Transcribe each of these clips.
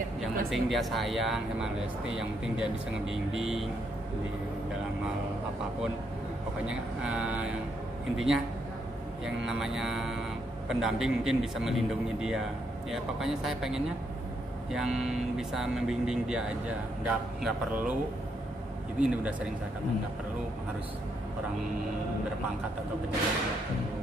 biar yang penting dia sayang sama Lesti, yang penting dia bisa ngebimbing di dalam hal apapun. Pokoknya intinya yang namanya pendamping mungkin bisa melindungi dia. Ya pokoknya saya pengennya yang bisa membimbing dia aja, nggak perlu, ini udah sering saya katakan, nggak perlu harus orang berpangkat atau pejabat, nggak perlu.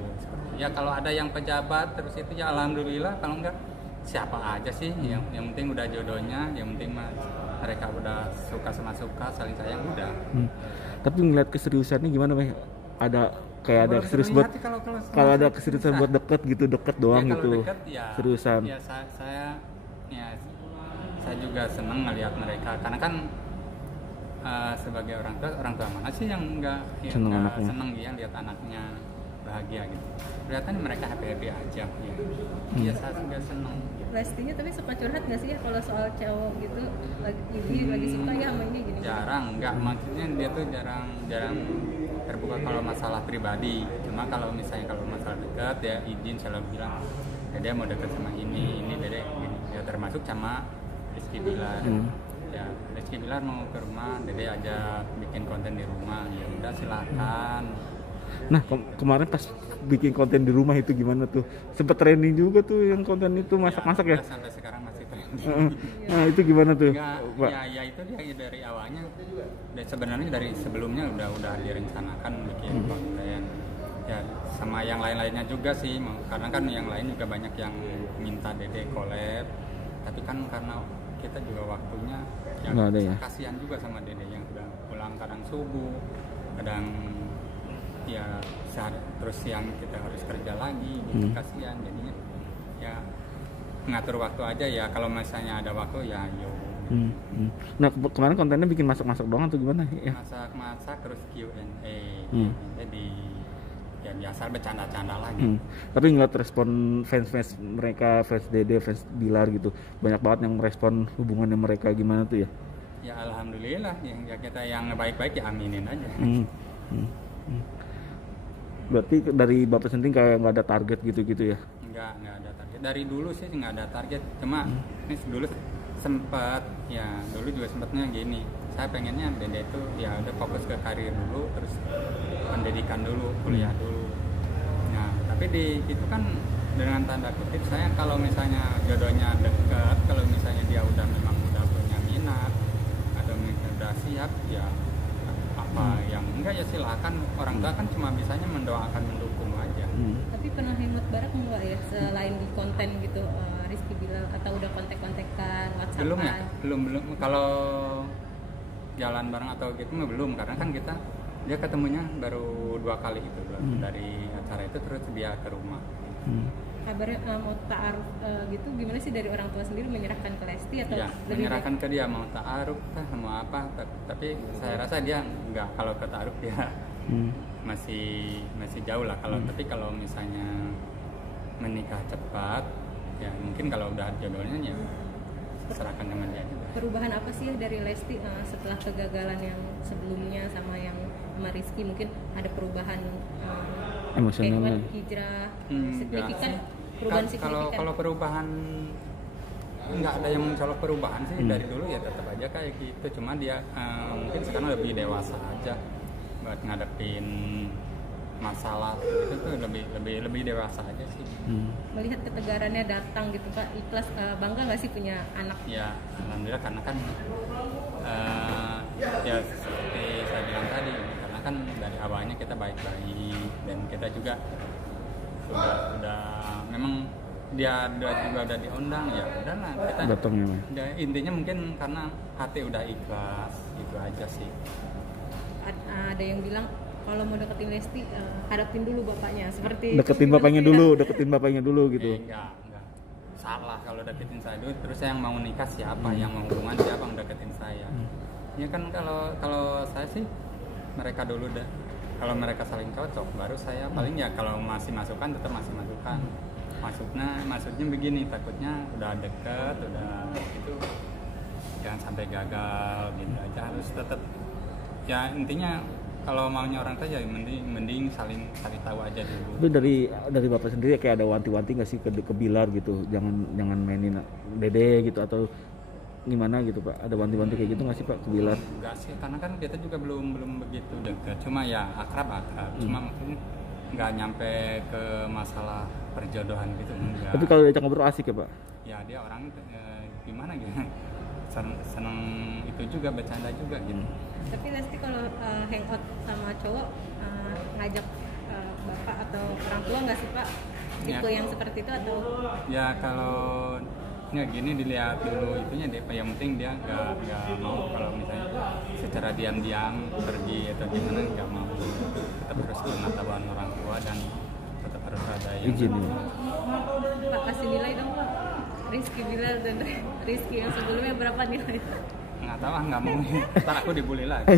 Ya kalau ada yang pejabat terus itu ya alhamdulillah, kalau enggak siapa aja sih, yang penting udah jodohnya, yang penting mereka udah suka sama suka, saling sayang udah. Tapi ngeliat keseriusannya gimana Meh? Ada kayak ada serius buat kalau ada keseriusan buat deket gitu, deket doang ya, gitu deket, ya, seriusan ya saya juga seneng ngelihat mereka, karena kan sebagai orang tua mana sih yang enggak seneng ya lihat anaknya bahagia gitu. Kelihatannya mereka happy aja ya. Ya saya juga seneng. Lestinya tapi suka curhat nggak sih ya kalau soal cowok gitu, lagi suka ya sama ini gini? Jarang, enggak, maksudnya dia tuh jarang terbuka kalau masalah pribadi. Cuma kalau misalnya kalau masalah dekat ya izin, selalu bilang Dede mau dekat sama ini Dede gini. Ya termasuk sama Rizky Bilar. Ya Rizky Bilar mau ke rumah, Dede ajak bikin konten di rumah, ya udah silakan. Nah kemarin pas bikin konten di rumah itu gimana tuh? Sempet trending juga tuh yang konten itu masak-masak ya? Sampai sekarang masih trending. Nah itu gimana tuh? Ya itu dia dari awalnya. Sebenarnya dari sebelumnya udah direncanakan bikin konten. Ya sama yang lain-lainnya juga sih, karena kan yang lain juga banyak yang minta Dede collab. Tapi kan karena kita juga waktunya yang kasihan juga sama Dede yang udah pulang kadang subuh, kadang ya terus siang kita harus kerja lagi gitu, kasihan jadinya ya ngatur waktu aja ya, kalau misalnya ada waktu ya yuk. Nah kemarin kontennya bikin masak-masak doang atau gimana ya? Masak terus Q&A jadi ya biasa bercanda-canda lagi. Tapi ngeliat respon fans mereka, fans Dede, fans Bilar gitu, banyak banget yang merespon hubungannya mereka, gimana tuh ya? Ya alhamdulillah ya kita yang baik-baik ya aminin aja. Berarti dari Bapak sendiri kayak nggak ada target gitu-gitu ya? Nggak ada target. Dari dulu sih nggak ada target. Cuma ini dulu sempat, ya dulu juga sempatnya gini. Saya pengennya Dede itu ya udah fokus ke karir dulu, terus pendidikan dulu, kuliah dulu. Nah tapi itu kan dengan tanda kutip saya kalau misalnya jodohnya dekat, kalau misalnya dia memang udah punya minat atau udah siap ya. Yang enggak ya silakan, orang tua kan cuma bisanya mendoakan, mendukung aja. Tapi pernah hemat bareng enggak ya selain di konten gitu, Rizky Bilar, atau udah kontek-kontekan, WhatsApp? Belum ya, belum. Kalau jalan bareng atau gitu belum, karena kan dia ketemunya baru 2 kali itu dari acara itu, terus dia ke rumah. Kabarnya mau ta'aruf gitu, gimana sih dari orang tua sendiri menyerahkan ke Lesti atau ya, menyerahkan ke dia mau ta'aruf mau apa, tapi saya rasa dia enggak, kalau ke ta'aruf dia masih jauh lah kalau tapi kalau misalnya menikah cepat ya mungkin kalau udah jodohnya ya serahkan sama dia juga. Perubahan apa sih ya dari Lesti setelah kegagalan yang sebelumnya sama yang sama Rizky, mungkin ada perubahan emosional, hijrah signifikan? Perubahan signifikan. Kalau perubahan nggak ada yang mencolok perubahan sih, dari dulu ya tetap aja kayak gitu, cuma dia mungkin sekarang lebih dewasa aja buat ngadepin masalah itu tuh lebih dewasa aja sih. Melihat ketegarannya datang gitu Pak, ikhlas, bangga nggak sih punya anak? Ya alhamdulillah, karena kan ya seperti saya bilang tadi, karena kan dari awalnya kita baik-baik dan kita juga udah memang dia juga udah diundang, ya udahlah kita datangnya. Ya, intinya mungkin karena hati udah ikhlas, itu aja sih. Ada yang bilang kalau mau deketin Lesti hadapin dulu bapaknya, seperti deketin bapaknya dulu gitu. Enggak salah kalau deketin saya dulu, terus yang mau nikah siapa, yang mau hubungan siapa yang deketin saya. Ya kan kalau saya sih mereka dulu dah. Kalau mereka saling cocok, baru saya paling ya kalau masih masukan tetap masih masukan. Maksudnya begini, takutnya udah deket, udah gitu, jangan sampai gagal gitu aja, harus tetap ya intinya kalau maunya orang tua ya mending saling tahu aja dulu. Itu dari Bapak sendiri kayak ada wanti-wanti nggak sih ke Bilar gitu, jangan mainin Dede gitu, atau gimana gitu Pak? Ada bantu-bantu kayak gitu nggak sih Pak ke Bilar? Enggak sih, karena kan kita juga belum begitu dekat. Cuma ya akrab. Cuma mungkin nggak nyampe ke masalah perjodohan gitu, enggak. Tapi kalau diajak ngobrol asik ya Pak? Ya dia orang gimana gitu, seneng itu juga, bercanda juga gitu. Tapi Lesti kalau hangout sama cowok ngajak bapak atau orang tua nggak sih Pak? Tipe yang seperti itu atau? Ya kalau ya gini, dilihat dulu itunya deh, yang penting dia nggak mau kalau misalnya secara diam-diam pergi atau gimana, nggak mau. Tetap harus pengetahuan orang tua dan tetap harus ada yang Izin ya. Pak kasih nilai dong Pak. Rizky Bilar dan Rizky yang sebelumnya berapa nilai? nggak tahu, nggak mau. Ntar aku dibully lagi.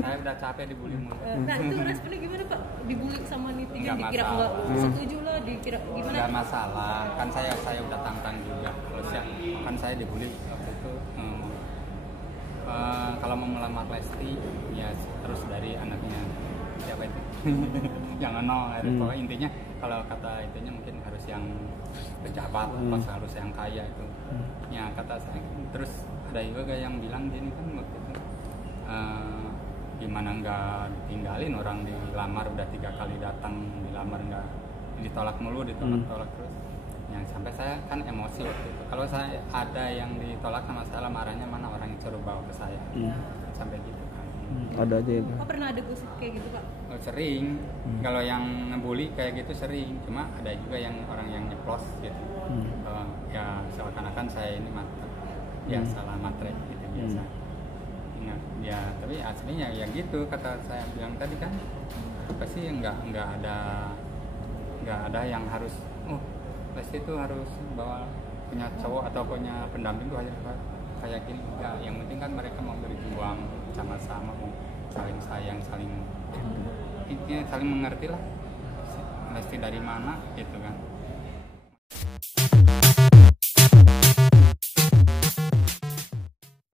Saya udah capek dibully mulu. Nah itu responnya gimana Pak? Dibully sama netizen, Nggak dikira masalah. nggak setuju lah, dikira gimana? Nggak masalah, kan saya udah tantang juga. Terus yang kan saya dibully waktu itu, kalau mau melamar Lesti ya harus dari anaknya siapa itu yang pokoknya intinya kalau kata intinya mungkin harus yang pejabat, pas harus yang kaya itu. Ya kata saya. Terus ada juga yang bilang gini kan waktu itu, gimana nggak ditinggalin, orang dilamar udah 3 kali datang dilamar nggak ditolak mulu, ditolak terus. Yang sampai saya kan emosi waktu itu. Kalau saya ada yang ditolak sama saya lamarannya, mana orang yang suruh bawa ke saya, sampai gitu kan. Ada aja ya Pak? Oh pernah ada gosip kayak gitu Pak? Sering. Kalau yang ngebully kayak gitu sering. Cuma ada juga yang orang yang nyeplos gitu. Ya seakan-akan saya ini ya salah matre gitu biasa. Ya tapi aslinya ya gitu, kata saya bilang tadi kan, pasti nggak ada yang harus Lesti itu harus bawa punya cowok atau punya pendamping tuh aja kayak gini. Enggak, yang penting kan mereka mau berjuang sama-sama, saling sayang, saling intinya saling mengerti lah. Lesti dari mana gitu kan.